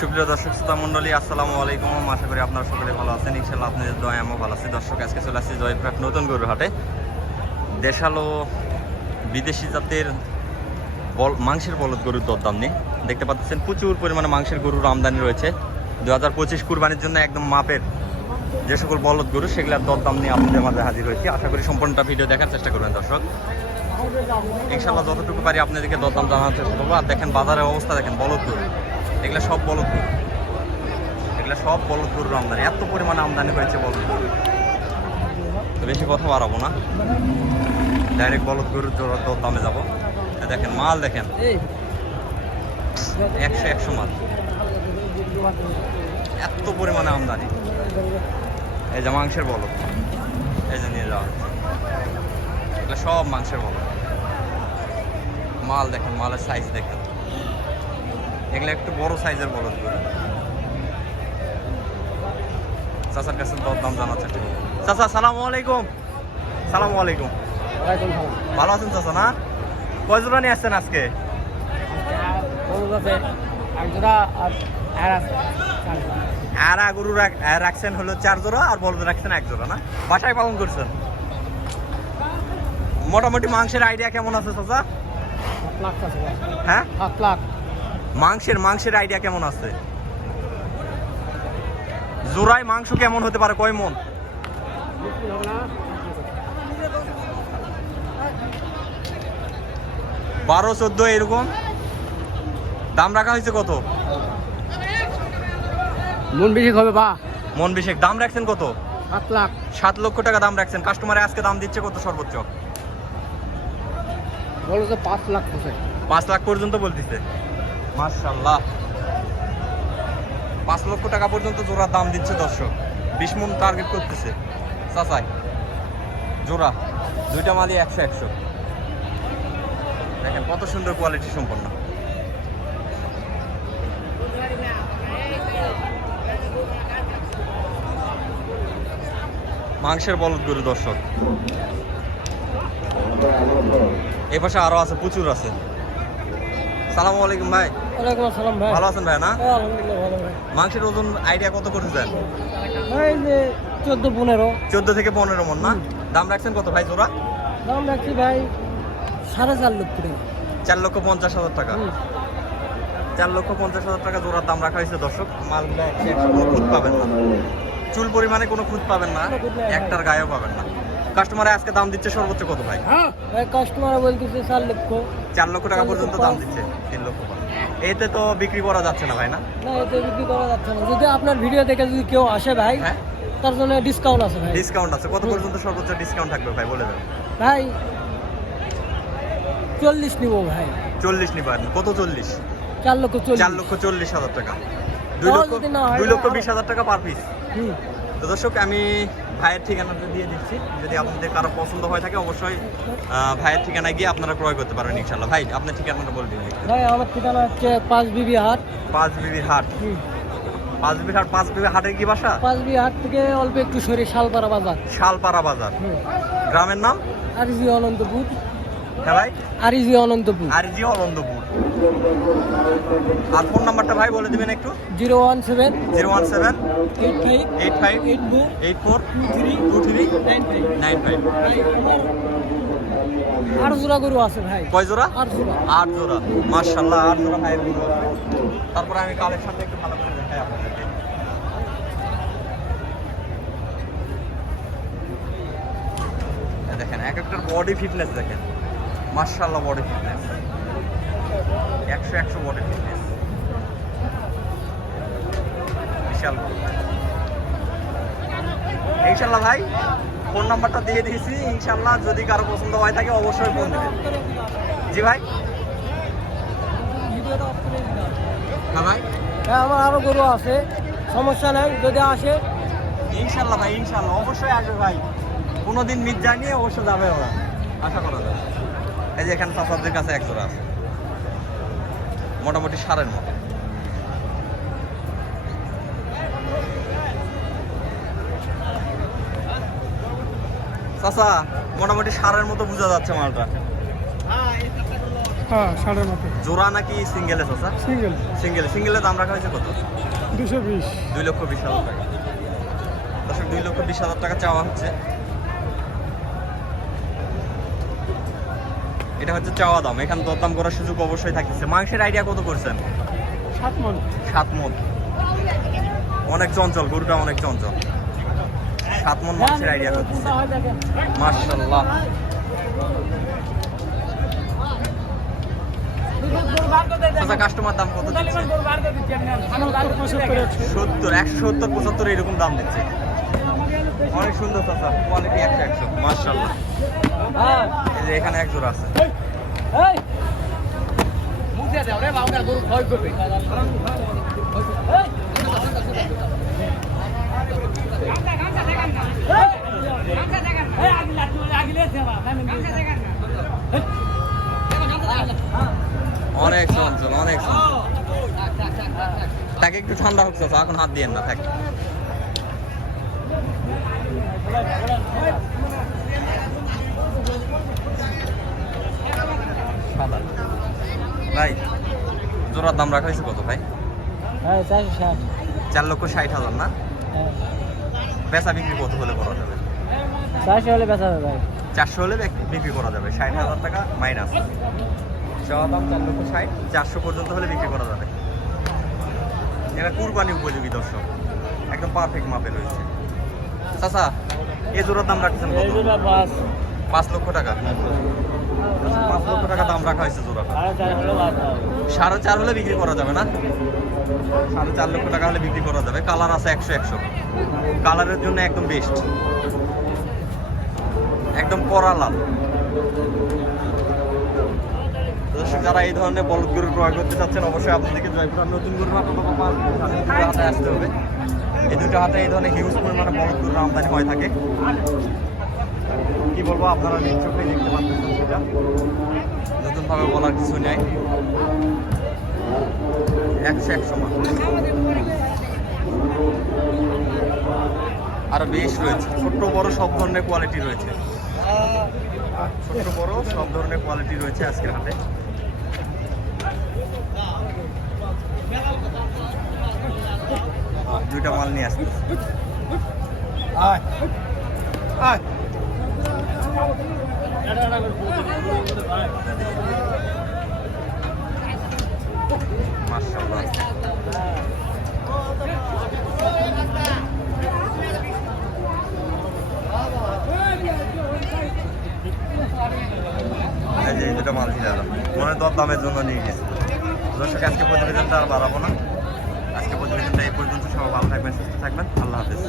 সুপ্রিয় দর্শক শ্রোতা মণ্ডলী, আসসালামু আলাইকুম। আশা করি আপনারা সকলে ভালো আছেন। ইনশাআল্লাহ আপনাদের দয়ায় আমিও ভালো আছি। দর্শক, আজকে চলে আসছি জয়পুরহাট নতুন গরুর হাটে। দেশালো বিদেশি জাতের মাংসের বলদ গরুর দরদাম নিয়ে দেখতে পাচ্ছেন প্রচুর পরিমাণে মাংসের গরুর আমদানি রয়েছে। 2025 কুরবানির জন্য একদম মাপের যে সকল বলদ গরু সেগুলোর দরদাম নিয়ে আপনাদের মাঝে হাজির হয়েছি। আশা করি সম্পূর্ণটা ভিডিও দেখার চেষ্টা করবেন দর্শক। ইনশাআল্লাহ যতটুকু পারি আপনাদেরকে দরদাম জানানোর চেষ্টা করবো। আর দেখেন বাজারের অবস্থা, দেখেন বলদ গরু, এগুলো সব বলদ গরু, এগুলো সব বলদ গরুর আমদানি। এত পরিমাণে আমদানি হয়েছে বলদ গরু, তো বেশি কথা বাড়াবো না, ডাইরেক্ট বলদ গরুর দরদামে যাবো। দেখেন মাল, দেখেন 100 মাল, এত পরিমাণে আমদানি। এই যে মাংসের বলদ, এই যে নিয়ে যাওয়া হচ্ছে, এগুলো সব মাংসের বলদ। মাল দেখেন, মালের সাইজ দেখেন, এগুলো একটু বড় সাইজের বলদ গরু। চাচার কাছে দরদাম জানাচ্ছে। চাচা সালামু আলাইকুম। সালামু আলাইকুম। ভালো আছেন চাচা? না, কয় জোড়া নিয়ে আসছেন আজকে? আর গরু রাখছেন হলো 4 জোড়া, আর বলদ রাখছেন 1 জোড়া। না, বাসায় পালন করছেন। মোটামুটি মাংসের আইডিয়া কেমন আছে চাচা? হ্যাঁ, 7 লাখ। মাংসের আইডিয়া কেমন আছে? জোড়ায় মাংস কেমন হতে পারে, কয় মন? 12-14 এরকম দাম রাখা হয়েছে। কত মন বেশি হবে বা? মন বেশি। দাম রাখছেন কত? 7 লাখ। 7 লক্ষ টাকা দাম রাখছেন। কাস্টমারে আজকে দাম দিচ্ছে কত সর্বোচ্চ? বলো তো 5 লাখ। 5 লাখ পর্যন্ত বলতেছে। মাশাআল্লাহ, 5 লক্ষ টাকা পর্যন্ত জোড়া দাম দিচ্ছে দর্শক। 20 মন টার্গেট করতেছে চাচাই জোড়া। দুইটা মালই 100-100। দেখেন কত সুন্দর কোয়ালিটি সম্পন্ন। মাংসের বলদ গরু দর্শক। এই পাশে আরো আছে, প্রচুর আছে। সালামু আলাইকুম ভাই। ওয়ালাইকুম আসসালাম ভাই। ভালো আছেন ভাই? না, আলহামদুলিল্লাহ ভালো ভাই। মাংসের ওজন আইডিয়া কত করতেছেন? ভাই যে 14-15। 14 থেকে 15 মন। না, দাম রাখছেন কত ভাই জোড়া? দাম রাখছি ভাই 4.5 লক্ষ টাকা। 4,50,000 টাকা। 4,50,000 টাকা জোড়ার দাম রাখা হয়েছে দর্শক। মালগুলো 100 কোনো খুঁত পাবেন না, চুল পরিমাণে কোনো খুঁত পাবেন না, একটার গায়েও পাবেন না। কাস্টমারে আজকে দাম দিচ্ছে সর্বোচ্চ কত ভাই? হ্যাঁ ভাই, কাস্টমার বলতেছে 4 লক্ষ। 4 লক্ষ টাকা পর্যন্ত দাম দিচ্ছে। 3 লক্ষ। এতে তো বিক্রি করা যাচ্ছে না ভাই? না, না, এতে বিক্রি করা যাচ্ছে না। যদি আপনার ভিডিও দেখে যদি কেউ আসে ভাই, হ্যাঁ, তার জন্য ডিসকাউন্ট আছে ভাই। ডিসকাউন্ট আছে। কত পর্যন্ত সর্বোচ্চ ডিসকাউন্ট থাকবে ভাই বলে দেন ভাই 40 নিব ভাই। 40 নিবেন? কত 40? 4,40,000। 4,40,000 টাকা। তাও যদি না হয় 2,20,000 টাকা পার পিস। হুম। তো দর্শক, আমি ভাইয়ের ঠিকানাটা দিয়ে দিচ্ছি। যদি আপনাদের কারো পছন্দ হয়ে থাকে অবশ্যই ভাইয়ের ঠিকানায় গিয়ে আপনারা ক্রয় করতে পারবেন ইনশাল্লাহ। ভাই আপনার ঠিকানাটা বলে দিন। ভাই আমার ঠিকানা হচ্ছে 5 বিবি হাট। 5 বিবি হাট। 5 বিবি হাট। 5 বিবি হাটের কি বাসা? 5 বিবি হাট থেকে অল্প একটু সরে শালপাড়া বাজার। শালপাড়া বাজার। গ্রামের নাম? আরজি অনন্তপুর। হ্যাঁ ভাই, আরজি অনন্তপুর। আরজি অনন্তপুর। আর ফোন নাম্বারটা ভাই বলে দিবেন একটু। 017 017 85 85 84 23 95। আর জোড়া গরু আছে ভাই। কয় জোড়া? 8 জোড়া। 8 জোড়া। মাশাআল্লাহ, 8 জোড়া ভাইয়ের গরু আছে। তারপরে আমি কালেকশনটা একটু ভালো করে দেখাই আপনাদেরকে। দেখেন এক একটার বডি ফিটনেস দেখেন। মাশাআল্লাহ, বডি ফিটনেস 100 বডি ফিটনেস। বিশাল গরু। ইনশাআল্লাহ ভাই ফোন নাম্বারটা দিয়ে দিয়েছি। ইনশাআল্লাহ যদি কারো পছন্দ হয় থাকে অবশ্যই ফোন দেবেন। জি ভাই। হ্যাঁ ভাই, হ্যাঁ আমার আরো গরু আছে, সমস্যা নাই, যদি আসে ইনশাআল্লাহ ভাই, ইনশাআল্লাহ অবশ্যই আসবে ভাই। কোনোদিন মিট যায়নি, অবশ্য যাবে ওরা, আশা করা যায়। এই যে এখানে চাচাদের কাছে 1 জোড়া আছে, মোটামুটি সারের মতো। চাচা মোটামুটি সারের মতো বোঝা যাচ্ছে মালটা। হ্যাঁ 9.5 জোড়া নাকি সিঙ্গেলে চাচা? সিঙ্গেল সিঙ্গেলের দাম রাখা হয়েছে কত? 220। 2,20,000 টাকা। দর্শক 2,20,000 টাকা চাওয়া হচ্ছে। এটা হচ্ছে চাওয়া দাম, এখানে দরদাম করার সুযোগ অবশ্যই থাকতেছে। মাংসের আইডিয়া কত করছেন? 7 মণ। 7 মণ। অনেক চঞ্চল গরুটা, অনেক চঞ্চল। 7 মণ মাংসের আইডিয়া করতেছে। মাশাআল্লাহ। আচ্ছা, কাস্টমার দাম কত দিচ্ছে? 70, 170, 75 এরকম দাম দিচ্ছে। অনেক সুন্দর চাচা, কোয়ালিটি 100 মাশাআল্লাহ। এই যে এখানে এক জোড়া আছে। অনেক চঞ্চল, অনেক চঞ্চল। তাকে একটু ঠান্ডা হোক চাচা, এখন হাত দিয়েন না, থাক। সাদা ভাই, জোড়ার দাম রাখা হয়েছে কত ভাই? 4,60,000 না? বেচা বিক্রি কত হলে করা যাবে? 400 হলে বেচা যাবে ভাই। 400 হলে বিক্রি করা যাবে, 60,000 টাকা মাইনাস। চাওয়া দাম 4,60,000, 400 পর্যন্ত হলে বিক্রি করা যাবে। এটা কুরবানি উপযোগী দর্শক, একদম পারফেক্ট মাপে রয়েছে। চাচা, এই জোড়ার দাম রাখছেন কত? 5 লক্ষ টাকা। 5 লক্ষ টাকা দাম রাখা হয়েছে জোড়াটা। 4.5 হলে বিক্রি করা যাবে না? 4.5 লক্ষ টাকা হলে বিক্রি করা যাবে। কালার আছে 100। কালারের জন্য একদম বেস্ট, একদম কড়া লাল। দর্শক, যারা এই ধরনের বলদ গরু ক্রয় করতে চাচ্ছেন, অবশ্যই আপনাদেরকে জয়পুরহাট নতুন গরুর হাটে আসতে হবে। এই দুটো হাটে এই ধরনের হিউজ পরিমাণে বলদ গরুর আমদানি হয়ে থাকে। কি বলবো, আপনারা নিজ চোখে দেখতে পাচ্ছেন সেটা, নতুনভাবে বলার কিছু নেই। 100 মান আরো বেশ রয়েছে, ছোট্ট বড় সব ধরনের কোয়ালিটি রয়েছে। ছোট্ট বড় সব ধরনের কোয়ালিটি রয়েছে আজকের হাটে। দুইটা মাল নিয়ে আসছে। মাশাআল্লাহ। এই যে দুটো মাল ছিল, মনে দর দামের জন্য নিয়ে গেছে। দর্শক, আজকে প্রতিবেদনটা আর বাড়াবো না। আজকে প্রতিবেদনটা এই পর্যন্ত। সবাই ভালো থাকবেন, সুস্থ থাকবেন। আল্লাহ হাফেজ।